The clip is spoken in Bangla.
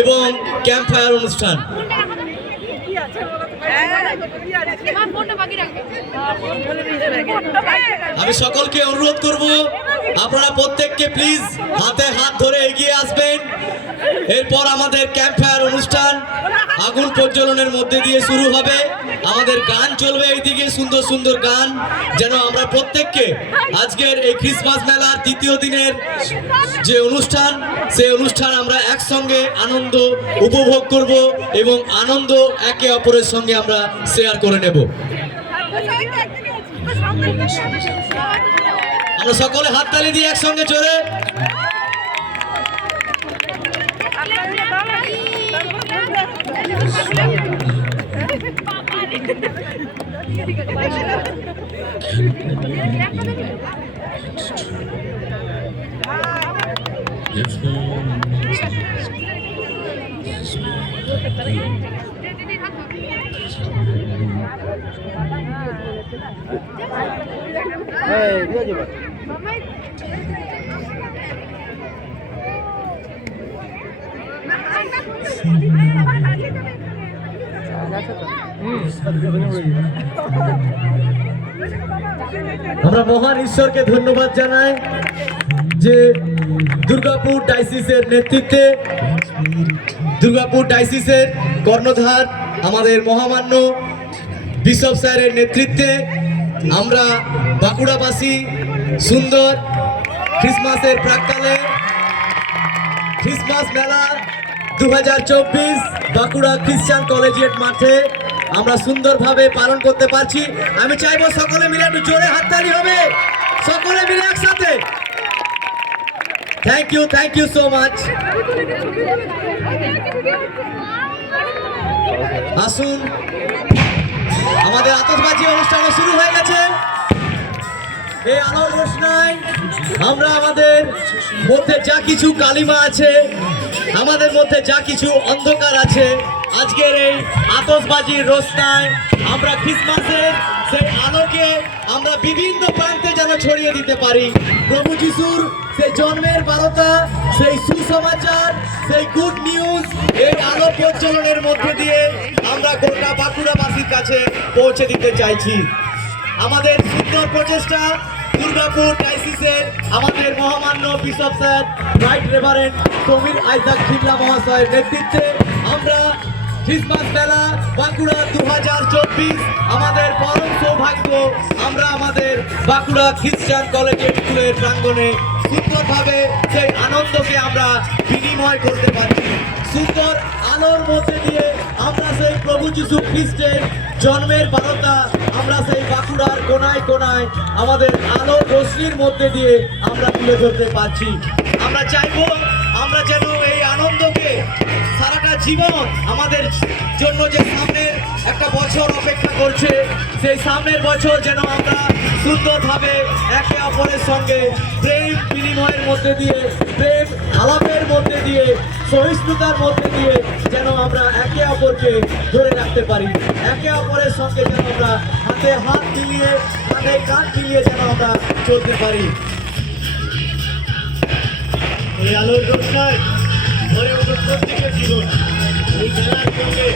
এবং ক্যাম্প ফায়ার অনুষ্ঠান। আমি সকলকে অনুরোধ করব আপনারা প্রত্যেককে প্লিজ হাতে হাত ধরে এগিয়ে আসবেন। এরপর আমাদের ক্যাম্প ফায়ার অনুষ্ঠান আগুন প্রজ্বলনের মধ্যে দিয়ে শুরু হবে। আমাদের গান চলবে এইদিকে, সুন্দর সুন্দর গান, যেন আমরা প্রত্যেককে আজকের এই ক্রিসমাস মেলার দ্বিতীয় দিনের যে অনুষ্ঠান, সেই অনুষ্ঠান আমরা একসঙ্গে আনন্দ উপভোগ করব এবং আনন্দ একে অপরের সঙ্গে আমরা শেয়ার করে নেব। আমরা সকলে হাততালি দিয়ে একসঙ্গে চলে আমরা মহান ঈশ্বরকে ধন্যবাদ জানাই যে দুর্গাপুর ডাইসিসের নেতৃত্বে, দুর্গাপুর ডাইসিসের কর্ণধার আমাদের মহামান্য বিশপ স্যারের নেতৃত্বে আমরা বাঁকুড়াবাসী সুন্দর ক্রিসমাসের প্রাক্কালে ক্রিসমাস মেলা 2024 বাঁকুড়া খ্রিস্টান কলেজিয়েট মাঠে আমরা সুন্দরভাবে পালন করতে পারছি। আমি চাইবো সকলে মিলে একটু জোরে হাততালি হবে, সকলে মিলে একসাথে। Thank you so much. আসুন, আমাদের আতশবাজি অনুষ্ঠান শুরু হয়ে গেছে। এই আলোর রোশনাই আমরা আমাদের মধ্যে যা কিছু কালিমা আছে, আমাদের মধ্যে যা কিছু অন্ধকার আছে, আজকের এই আতশবাজির রোশনায় আমরা ক্রিসমাসের সেই আলোকে আমরা বিভিন্ন প্রান্তে যেন ছড়িয়ে দিতে পারি। প্রভু যিশুর সেই জন্মের বার্তা, সেই সুসমাচার, সেই গুড নিউজ এই আলো প্রজ্বলনের মধ্যে দিয়ে আমরা গোটা বাঁকুড়াবাসীর কাছে পৌঁছে দিতে চাইছি। আমাদের সুন্দর প্রচেষ্টা দুর্গাপুর ডাইসিসের আমাদের মহামান্য bishop sir right reverend Samir Isaac Khimla মহাশয়ের নেতৃত্বে আমরা ক্রিসমাস মেলা বাঁকুড়া 2024 আমাদের পরম সৌভাগ্য আমরা আমাদের বাঁকুড়া খ্রিস্টান কলেজিয়েট স্কুলের প্রাঙ্গণে সুন্দরভাবে সেই আনন্দকে আমরা বিনিময় করতে পারছি। সুন্দর আলোর মধ্যে দিয়ে আমরা সেই প্রভু যীশু খ্রিস্টের জন্মের বার্তা আমরা সেই বাঁকুড়ার কোনায় কোনায় আমাদের আলোর রশ্মির মধ্যে দিয়ে আমরা তুলে ধরতে পারছি। আমরা চাইবো আমরা যেন এই আনন্দকে সারাটা জীবন আমাদের জন্য যে সামনের একটা বছর অপেক্ষা করছে, সেই সামনের বছর যেন আমরা সুন্দরভাবে একে অপরের সঙ্গে প্রেম বিনিময়ের মধ্যে দিয়ে, প্রেম আলাপের মধ্যে দিয়ে, সহিষ্ণুতার মধ্যে দিয়ে যেন আমরা একে অপরকে ধরে রাখতে পারি। একে অপরের সঙ্গে যেন আমরা হাতে হাত মিলিয়ে, কাঁধে কাঁধ মিলিয়ে যেন আমরা চলতে পারি। এই আলোর রোশনায় ভরে ওঠে প্রত্যেকের জীবন। এই মেলার সঙ্গে